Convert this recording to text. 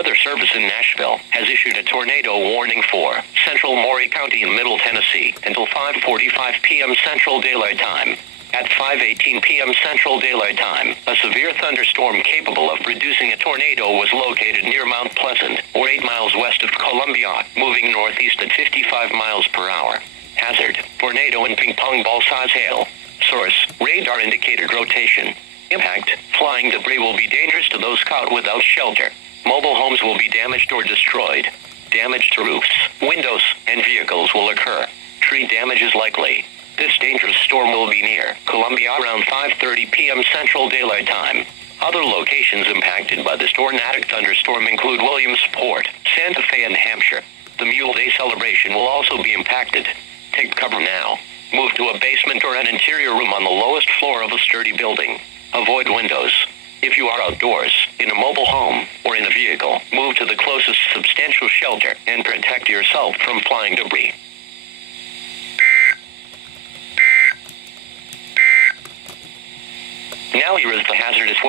Weather Service in Nashville has issued a tornado warning for central Maury County in Middle Tennessee until 5:45 p.m. Central Daylight Time. At 5:18 p.m. Central Daylight Time, a severe thunderstorm capable of producing a tornado was located near Mount Pleasant, or 8 miles west of Columbia, moving northeast at 55 miles per hour. Hazard: tornado and ping-pong ball-size hail. Source: radar indicated rotation. Impact: flying debris will be dangerous to those caught without shelter. Mobile homes will be damaged or destroyed. Damage to roofs, windows, and vehicles will occur. Tree damage is likely. This dangerous storm will be near Columbia around 5:30 p.m. Central Daylight Time. Other locations impacted by this tornadic thunderstorm include Williamsport, Santa Fe, and Hampshire. The Mule Day celebration will also be impacted. Take cover now. Move to a basement or an interior room on the lowest floor of a sturdy building. Avoid windows. If you are outdoors, in a mobile home, or in a vehicle, move to the closest substantial shelter and protect yourself from flying debris. Now here is the hazardous